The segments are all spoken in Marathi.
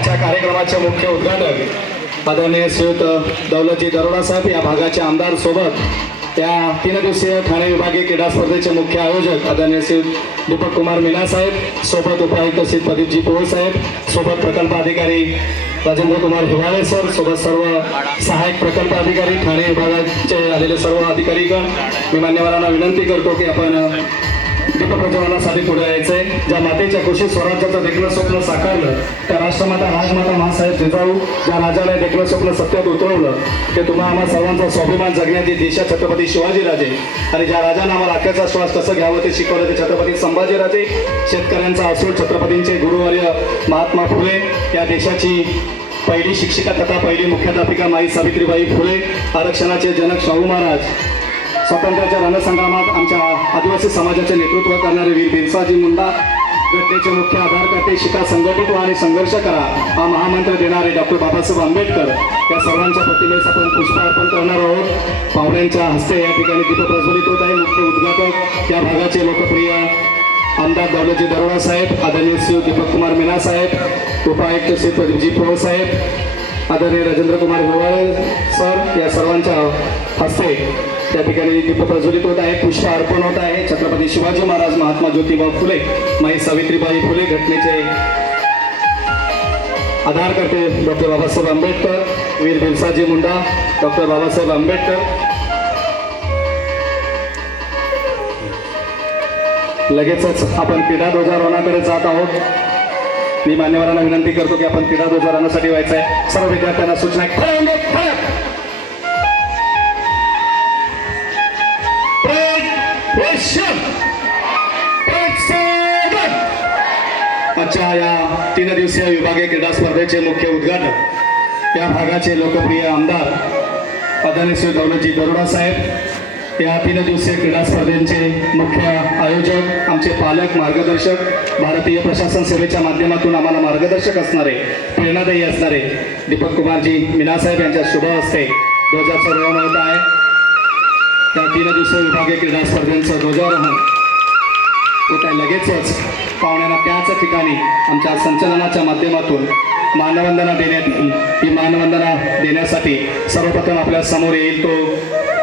आजच्या कार्यक्रमाचे मुख्य उद्घाटक आदरणीय श्रीयुत दौलतजी दरोडा साहेब या भागाचे आमदार सोबत या 3 दिवसीय ठाणे विभागीय क्रीडा स्पर्धेचे मुख्य आयोजक आदरणीय श्रीयुत दीपक कुमार मीना साहेब सोबत उपायुक्त श्री प्रदीपजी पोळ साहेब सोबत प्रकल्प अधिकारी राजेंद्र कुमार हिवाळे सर सोबत सर्व सहाय्यक प्रकल्प अधिकारी ठाणे विभागाचे आलेले सर्व अधिकारीगण मी मान्यवरांना विनंती करतो की आपण दीपप्रज्वलनासाठी पुढे यायचंय। ज्या मातेच्या कुशीत स्वराज्याचं देखणं स्वप्न साकारलं त्या राष्ट्रमाता राजमाता महासाहेब जिजाऊ ज्या राजाने देखणं स्वप्न सत्यात उतरवलं ते तुम्हा आम्हा सर्वांचा स्वाभिमान जगण्याची दिशा छत्रपती शिवाजीराजे आणि ज्या राजाने आम्हाला अख्याचा श्वास कसं घ्यावं ते शिकवलं ते छत्रपती संभाजीराजे। शेतकऱ्यांचा असूल छत्रपतींचे गुरुवर्य महात्मा फुले या देशाची पहिली शिक्षिका तथा पहिली मुख्याध्यापिका माई सावित्रीबाई फुले आरक्षणाचे जनक शाहू महाराज स्वातंत्र्याच्या रणसंग्रामात आमच्या आदिवासी समाजाचे नेतृत्व करणारे वीर बिरसाजी मुंडा घटनेचे मुख्य आधारकर्ते शिका संघटित आणि संघर्ष करा हा महामंत्र देणारे डॉक्टर बाबासाहेब आंबेडकर या सर्वांच्या प्रतिमेस आपण पुष्पार्पण करणार आहोत। पाहुण्यांच्या हस्ते या ठिकाणी दीप प्रज्वलित होत आहे। मुख्य उद्घाटक या भागाचे लोकप्रिय आमदार दौलतजी दरोडा साहेब आदरणीय श्री दीपक कुमार मीना साहेब उपायुक्त श्री प्रदीपजी पोळ साहेब आदरणीय राजेंद्र कुमार हिवाळे सर या सर्वांच्या हस्ते त्या ठिकाणी दीप प्रज्वलित होत आहे पुष्प अर्पण होत आहे। छत्रपती शिवाजी महाराज महात्मा ज्योतिबा फुले माई सावित्रीबाई फुले घटनेचे आधारकर्ते डॉक्टर बाबासाहेब आंबेडकर वीर बिरसाजी मुंडा डॉक्टर बाबासाहेब आंबेडकर। लगेचच आपण क्रीडा ध्वजारोहणाकडे जात आहोत। मी मान्यवरांना विनंती करतो की आपण क्रीडा ध्वजारोहणासाठी व्हायचं आहे। सर्व विद्यार्थ्यांना सूचना आजच्या या 3 दिवसीय विभागीय क्रीडा स्पर्धेचे मुख्य उद्घाटक या भागाचे लोकप्रिय आमदार आदरणीय श्री दौलतजी दरोडा साहेब या 3 दिवसीय क्रीडा स्पर्धेचे मुख्य आयोजक आमचे पालक मार्गदर्शक भारतीय प्रशासन सेवेच्या माध्यमातून आम्हाला मार्गदर्शक असणारे प्रेरणादायी असणारे दीपक कुमारजी मीना साहेब यांच्या शुभ हस्ते ध्वजाचं रोहन होत आहे। त्या 3 दिवसीय विभागीय क्रीडा स्पर्धेचं ध्वजारोहण होत आहे। लगेचच पाहुण्यांना त्याच ठिकाणी आमच्या संचलनाच्या माध्यमातून मानवंदना देण्यात येईल। ही मानवंदना देण्यासाठी सर्वप्रथम आपल्या समोर येईल तो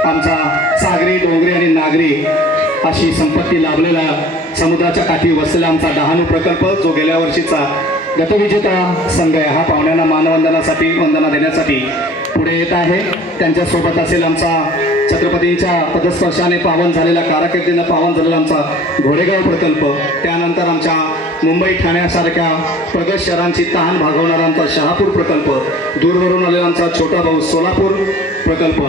आमचा सागरी डोंगरी आणि नागरी अशी संपत्ती लाभलेला समुद्राच्या काठी वसलेला आमचा डहाणू प्रकल्प जो गेल्या वर्षीचा गतविजेता संघ आहे हा पाहुण्यांना मानवंदनासाठी वंदना देण्यासाठी पुढे येत आहे। त्यांच्यासोबत असेल आमचा छत्रपतींच्या पदस्पर्शाने पावन झालेला कारकिर्दीनं पावन झालेला आमचा घोडेगाव प्रकल्प त्यानंतर आमच्या मुंबई ठाण्यासारख्या प्रगत शहरांची तहान भागवणारा आमचा शहापूर प्रकल्प दूरवरून आलेला आमचा छोटा भाऊ सोलापूर प्रकल्प।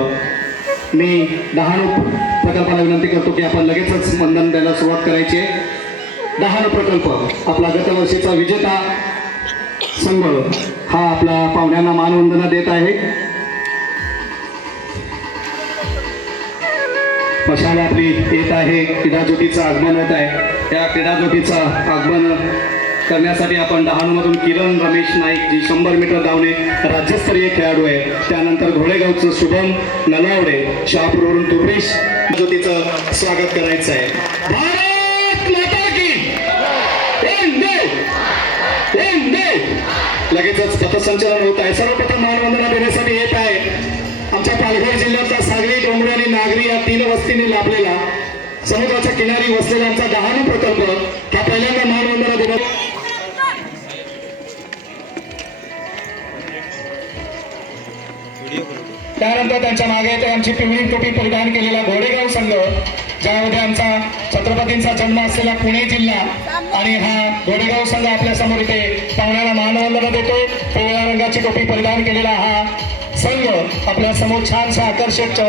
मी डहाणू प्रकल्पाला विनंती करतो की आपण लगेचच वंदन द्यायला सुरुवात करायची। डहाणू प्रकल्प आपला गतवर्षीचा विजेता संघ हा आपल्या पाहुण्यांना मानवंदना देत आहे। मशाल आपली येत आहे। क्रीडा ज्योतीचं आगमन होत आहे। त्या क्रीडा ज्योतीचं आगमन करण्यासाठी आपण डहाणूमधून किरण रमेश नाईक जी 100 मीटर धावणे राज्यस्तरीय खेळाडू आहे त्यानंतर घोडेगावचं शुभम नलावडे शहापूरवरून तुर्वेश ज्योतीचं स्वागत करायचं आहे। भारत माता की लगेचच पथसंचलन होत आहे। सर्वप्रथम मानवंदना देण्यासाठी येत आहे आमच्या पालघर जिल्ह्यातला सागरी डोंगरी आणि नागरी या 3 वस्तीने लाभलेला समुद्राच्या किनारी वसलेला आमचा डहाणू प्रकल्प हा पहिल्यांदा मानवंदना देण्यात त्यानंतर त्यांच्या मागे येते आमची पिवळी टोपी परिधान केलेला घोडेगाव संघ ज्यामध्ये आमचा छत्रपतींचा जन्म असलेला पुणे जिल्हा आणि हा घोडेगाव संघ आपल्या समोर इथे पाहुण्याला मानवंदना देतोय। पिवळ्या रंगाची टोपी परिधान केलेला हा संघ आपल्या समोर छानशा आकर्षक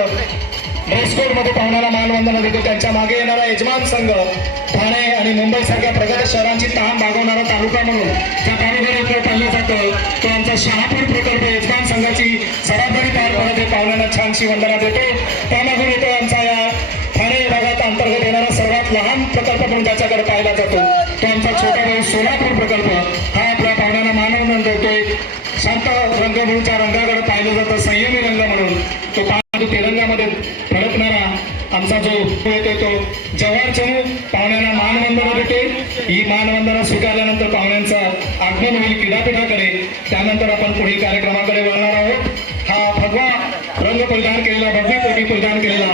ड्रेस कोड मध्ये पाहुण्याला मानवंदना देतो। त्यांच्या मागे येणारा यजमान संघ ठाणे आणि मुंबई सारख्या प्रगत शहरांची तहान भागवणारा तालुका म्हणून ज्या तालुक्यात पाहिलं जातं तो आमचा शहापूर प्रकल्प यजमान संघाची जबाबदारी पार पडत पाहुण्यांना छानशी वंदना देतो। त्यामागून येतो आमचा या ठाणे विभागात अंतर्गत येणारा सर्वात लहान प्रकल्प म्हणून ज्याच्याकडे पाहिला जातो तो आमचा छोटा भाऊ सोलापूर प्रकल्प हा आपल्या पाहुण्यांना मानवंदना देतोय। शांत रंग म्हणून त्या रंगाकडे पाहिलं जातं संयमी रंग म्हणून तो तिरंगामध्ये फडकणारा आमचा जो येतो तो जवाहर चमू पाहुण्यांना मानवंदना देते. ही मानवंदना स्वीकारल्यानंतर पाहुण्यांचं आगमन होईल क्रीडापीठाकडे. त्यानंतर आपण पुढील कार्यक्रमाकडे वळणार आहोत. हा भगवा रंग परिधान केलेला, भगवी कोटी परिधान केलेला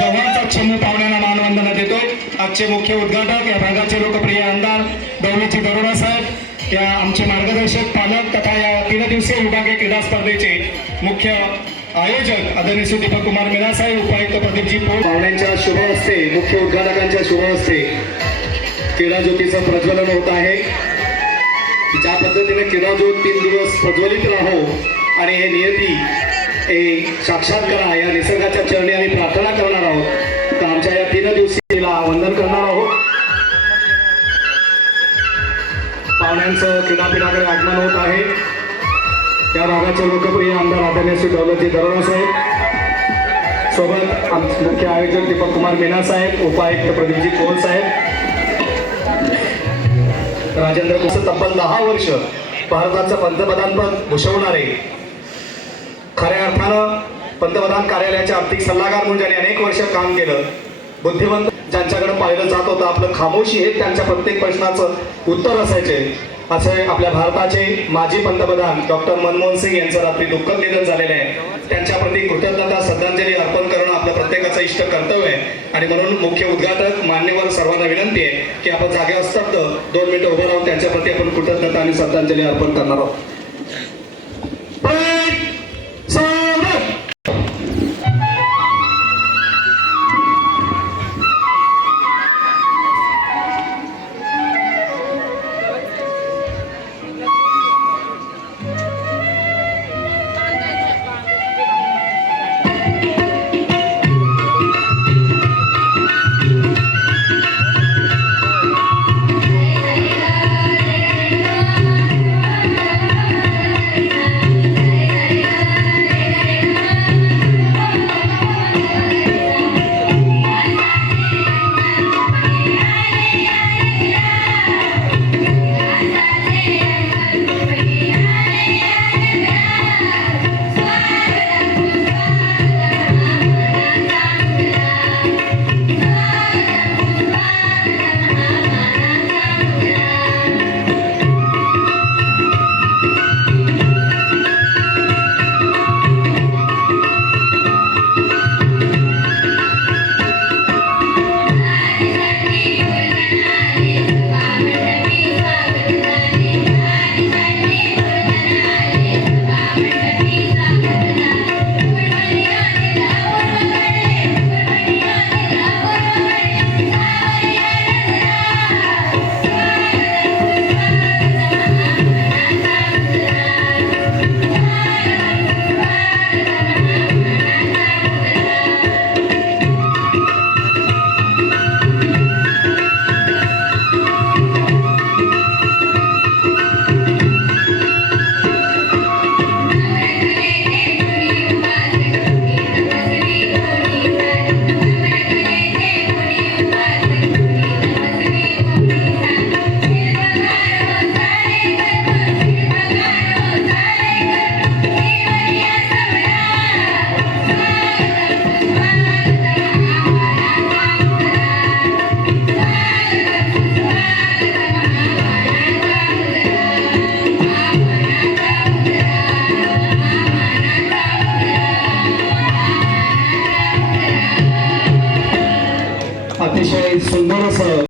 जव्हारचा चमू पाहुण्यांना मानवंदना देतोय. आजचे मुख्य उद्घाटक या भागाचे लोकप्रिय आमदार दौलतजी दरोडा साहेब, या आमचे मार्गदर्शक पालक तथा या 3 दिवसीय विभागीय क्रीडा स्पर्धेचे मुख्य आयोजक आदरणीय श्री दीपक कुमार मीना साहेब, उपायुक्त प्रदीपजी पोळ, पाहुण्यांच्या शुभ हस्ते, मुख्य उद्घाटकांच्या शुभ हस्ते क्रीडा ज्योतीचं प्रज्वलन होत आहे. ज्या पद्धतीने क्रीडा ज्योत 3 दिवस प्रज्वलित राहो आणि हे नियती हे साक्षात करा या निसर्गाच्या चरणी आम्ही प्रार्थना करणार आहोत. तर आमच्या या 3 दिवसीला वंदन करणार आहोत. पाहुण्यांचं क्रीडापीठाकडे आगमन होत आहे. त्या भागाचे लोकप्रिय आमदार आदरणीय श्री दौलतजी दरोडा साहेब सोबत मुख्य आयोजक दीपक कुमार मीना साहेब, उपायुक्त प्रदीपजी पोळ साहेब, राजेंद्र कुमार. तब्बल 10 वर्ष भारताचं पंतप्रधानपद भूषवणारे, खऱ्या अर्थानं पंतप्रधान कार्यालयाचे आर्थिक सल्लागार म्हणून ज्यांनी अनेक वर्ष काम केलं, बुद्धिमंत ज्यांच्याकडे पाहिलं जात होतं, आपलं खामोशी हे त्यांच्या प्रत्येक प्रश्नाचं उत्तर असायचे, असे आपल्या भारताचे माजी पंतप्रधान डॉक्टर मनमोहन सिंग यांचं रात्री दुःखद निधन झालेलं आहे. त्यांच्याप्रती कृतज्ञता श्रद्धांजली अर्पण करणं आपलं प्रत्येकाचं इष्ट कर्तव्य आहे. आणि म्हणून मुख्य उद्घाटक मान्यवर सर्वांना विनंती आहे की आपण जागे असतात 2 मिनिटं उभं राहून त्यांच्याप्रती आपण कृतज्ञता आणि श्रद्धांजली अर्पण करणार आहोत. अतिशय सुंदर असं